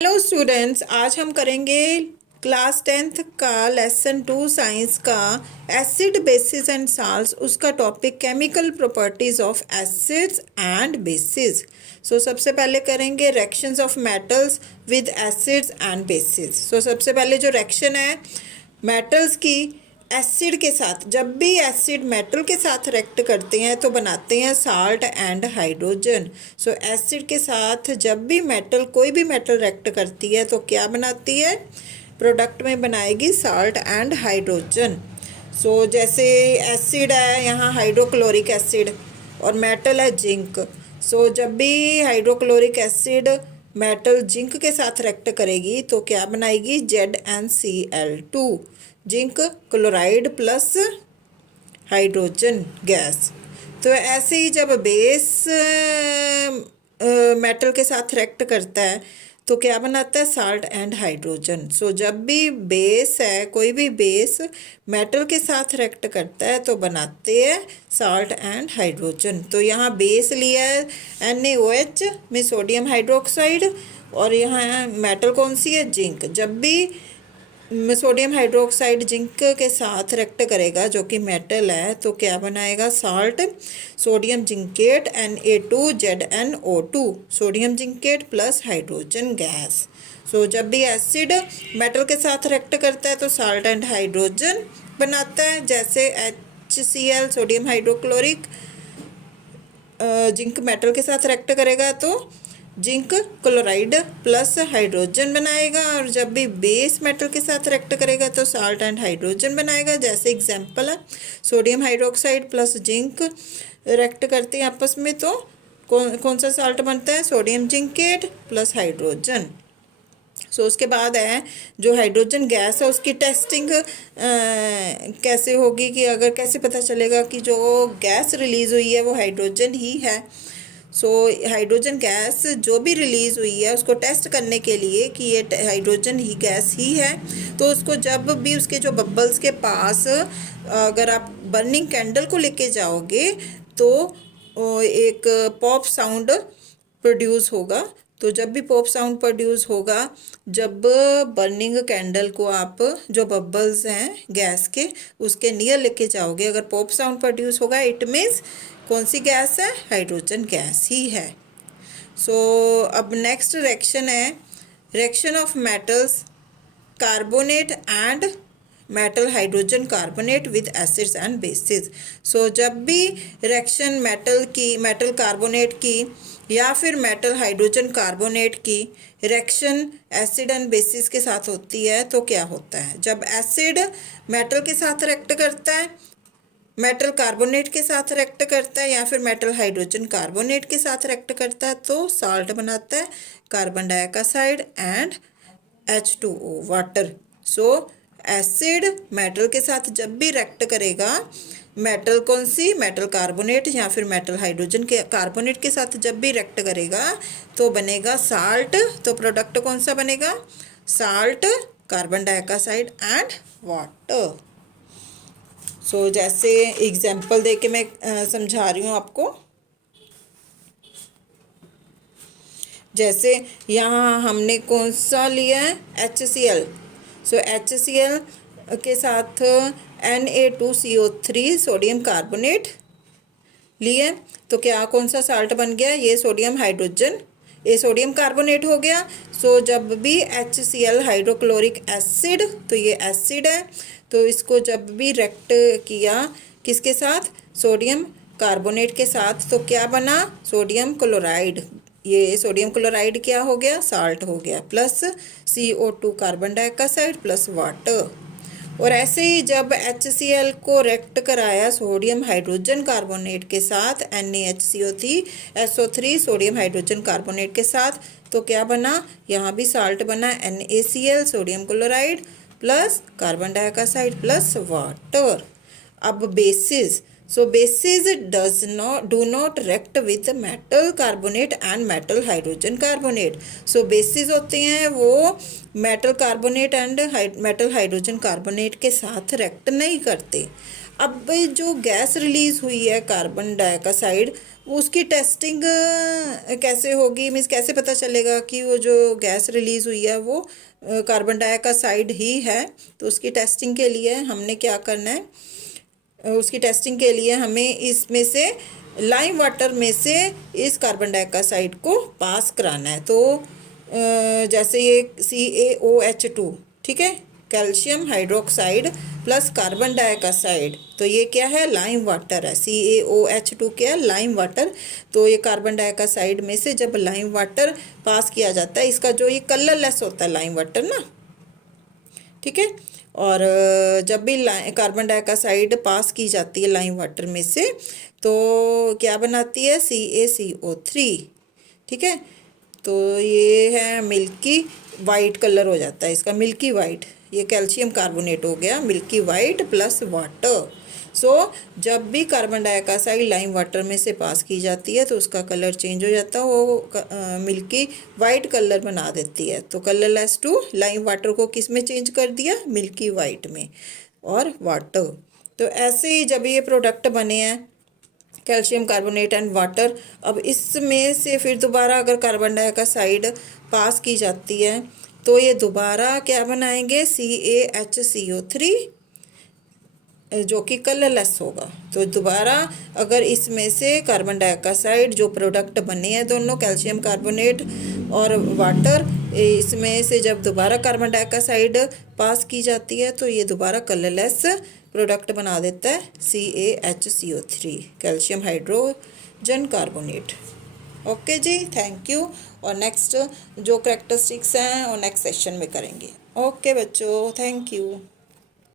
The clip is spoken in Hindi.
हेलो स्टूडेंट्स, आज हम करेंगे क्लास 10th का लेसन 2 साइंस का एसिड बेसिस एंड साल्ट्स। उसका topic chemical properties of acids and bases. सबसे पहले करेंगे reactions of metals with acids and bases. सबसे पहले जो रिएक्शन है मेटल्स की एसिड के साथ, जब भी एसिड मेटल के साथ रिएक्ट करते हैं तो बनाते हैं साल्ट एंड हाइड्रोजन। एसिड के साथ जब भी मेटल, कोई भी मेटल रिएक्ट करती है तो क्या बनाती है, प्रोडक्ट में बनाएगी साल्ट एंड हाइड्रोजन। जैसे एसिड है यहाँ हाइड्रोक्लोरिक एसिड और मेटल है जिंक। जब भी हाइड्रोक्लोरिक एसिड मेटल जिंक के साथ रिएक्ट करेगी तो क्या बनाएगी, ZnCl2, zinc chloride plus hydrogen gas. तो ऐसे ही जब बेस मेटल के साथ रिएक्ट करता है तो क्या बनाता है, साल्ट एंड हाइड्रोजन। जब भी बेस है, कोई भी बेस मेटल के साथ रिएक्ट करता है तो बनाते हैं साल्ट एंड हाइड्रोजन। तो यहाँ बेस लिया है NaOH में सोडियम हाइड्रोक्साइड, और यहाँ मेटल कौन सी है, जिंक। जब भी सोडियम हाइड्रोक्साइड जिंक के साथ रिएक्ट करेगा जो कि मेटल है तो क्या बनाएगा, salt, sodium zincate Na2ZnO2, sodium zincate plus hydrogen gas. जब भी एसिड मेटल के साथ रिएक्ट करता है तो साल्ट एंड हाइड्रोजन बनाता है, जैसे HCl sodium hydrochloric zinc metal के साथ रिएक्ट करेगा तो जिंक क्लोराइड प्लस हाइड्रोजन बनाएगा, और जब भी बेस मेटल के साथ रिएक्ट करेगा तो साल्ट एंड हाइड्रोजन बनाएगा। जैसे एग्जांपल है sodium hydroxide plus zinc react करते हैं आपस में तो कौन सा साल्ट बनता है, सोडियम जिंकेट प्लस हाइड्रोजन। उसके बाद है जो हाइड्रोजन गैस है उसकी टेस्टिंग कैसे होगी, कि अगर कैसे पता चलेगा कि जो गैस रिलीज़ हुई है वो हाइड्रोजन ही है। हाइड्रोजन गैस जो भी रिलीज़ हुई है उसको टेस्ट करने के लिए कि ये हाइड्रोजन ही गैस ही है, तो उसको जब भी उसके जो बबल्स के पास अगर आप बर्निंग कैंडल को लेके जाओगे तो एक पॉप साउंड प्रोड्यूस होगा। तो जब भी पॉप साउंड प्रोड्यूस होगा, जब बर्निंग कैंडल को आप जो बबल्स हैं गैस के उसके नियर लेके जाओगे, अगर पॉप साउंड प्रोड्यूस होगा इट मीन्स कौन सी गैस है, हाइड्रोजन गैस ही है। अब नेक्स्ट रिएक्शन है reaction of metals carbonate and metal hydrogen carbonate with acids and bases. जब भी रिएक्शन मेटल कार्बोनेट की या फिर मेटल हाइड्रोजन कार्बोनेट की रिएक्शन एसिड एंड बेसिस के साथ होती है तो क्या होता है, जब एसिड मेटल के साथ रिएक्ट करता है, मेटल कार्बोनेट के साथ रिएक्ट करता है या फिर मेटल हाइड्रोजन कार्बोनेट के साथ रिएक्ट करता है तो साल्ट बनाता है, carbon dioxide and H2O water. Acid metal के साथ जब भी रिएक्ट करेगा, मेटल कौन सी, मेटल कार्बोनेट या फिर मेटल हाइड्रोजन के कार्बोनेट के साथ जब भी रिएक्ट करेगा तो बनेगा साल्ट। तो प्रोडक्ट कौन सा बनेगा, salt, carbon dioxide and water. जैसे एग्जाम्पल दे के मैं समझा रही हूँ आपको। जैसे यहाँ हमने कौन सा लिया है, HCl। HCl के साथ Na2CO3 सोडियम कार्बोनेट लिए तो क्या कौन सा साल्ट बन गया, ये सोडियम हाइड्रोजन, ये सोडियम कार्बोनेट हो गया। जब भी HCl हाइड्रोक्लोरिक एसिड, तो ये एसिड है, तो इसको जब भी रिएक्ट किया किसके साथ, सोडियम कार्बोनेट के साथ, तो क्या बना, सोडियम क्लोराइड। ये सोडियम क्लोराइड क्या हो गया, साल्ट हो गया, plus CO2 carbon dioxide plus water. और ऐसे ही जब HCl को रिएक्ट कराया सोडियम हाइड्रोजन कार्बोनेट के साथ NaHCO3 सोडियम हाइड्रोजन कार्बोनेट के साथ, तो क्या बना, यहाँ भी साल्ट बना, NaCl sodium chloride plus carbon dioxide plus water. अब basis, bases do not react with metal carbonate and metal hydrogen carbonate। bases होते हैं वो metal carbonate and metal hydrogen carbonate के साथ रिएक्ट नहीं करते। अब जो गैस रिलीज हुई है कार्बन डाइऑक्साइड, उसकी टेस्टिंग कैसे होगी, मीन्स कैसे पता चलेगा कि वो जो गैस रिलीज़ हुई है वो कार्बन डाइऑक्साइड ही है। तो उसकी टेस्टिंग के लिए हमने क्या करना है, उसकी टेस्टिंग के लिए हमें इसमें से लाइम वाटर में से इस कार्बन डाइऑक्साइड को पास कराना है। तो जैसे ये CaOH2, ठीक है, calcium hydroxide plus carbon dioxide, तो ये क्या है, लाइम वाटर है। CaOH2 क्या है, लाइम वाटर। तो ये कार्बन डाइऑक्साइड में से जब लाइम वाटर पास किया जाता है, इसका जो ये कलरलेस होता है लाइम वाटर ना, ठीक है। और जब भी कार्बन डाइऑक्साइड पास की जाती है लाइम वाटर में से, तो क्या बनाती है, CaCO3, ठीक है। तो ये है मिल्की वाइट कलर हो जाता है इसका, मिल्की वाइट। ये कैल्शियम कार्बोनेट हो गया मिल्की वाइट प्लस वाटर। सो जब भी कार्बन डाइऑक्साइड लाइम वाटर में से पास की जाती है तो उसका कलर चेंज हो जाता है, वो मिल्की वाइट कलर बना देती है। तो कलरलेस टू लाइम वाटर को किस में चेंज कर दिया, मिल्की वाइट में और वाटर। तो ऐसे ही जब ये प्रोडक्ट बने हैं कैल्शियम कार्बोनेट एंड वाटर, अब इसमें से फिर दोबारा अगर कार्बन डाइऑक्साइड पास की जाती है तो ये दोबारा क्या बनाएंगे, CaHCO3, जो कि कलरलेस होगा। तो दोबारा अगर इसमें से कार्बन डाइऑक्साइड जो प्रोडक्ट बने हैं दोनों, कैल्शियम कार्बोनेट और वाटर, इसमें से जब दोबारा कार्बन डाइऑक्साइड पास की जाती है तो ये दोबारा कलरलेस प्रोडक्ट बना देता है, CaHCO3, calcium hydrogen carbonate. Okay जी, थैंक यू। और नेक्स्ट जो करैक्टरिस्टिक्स हैं वो नेक्स्ट सेशन में करेंगे। ओके बच्चों, थैंक यू।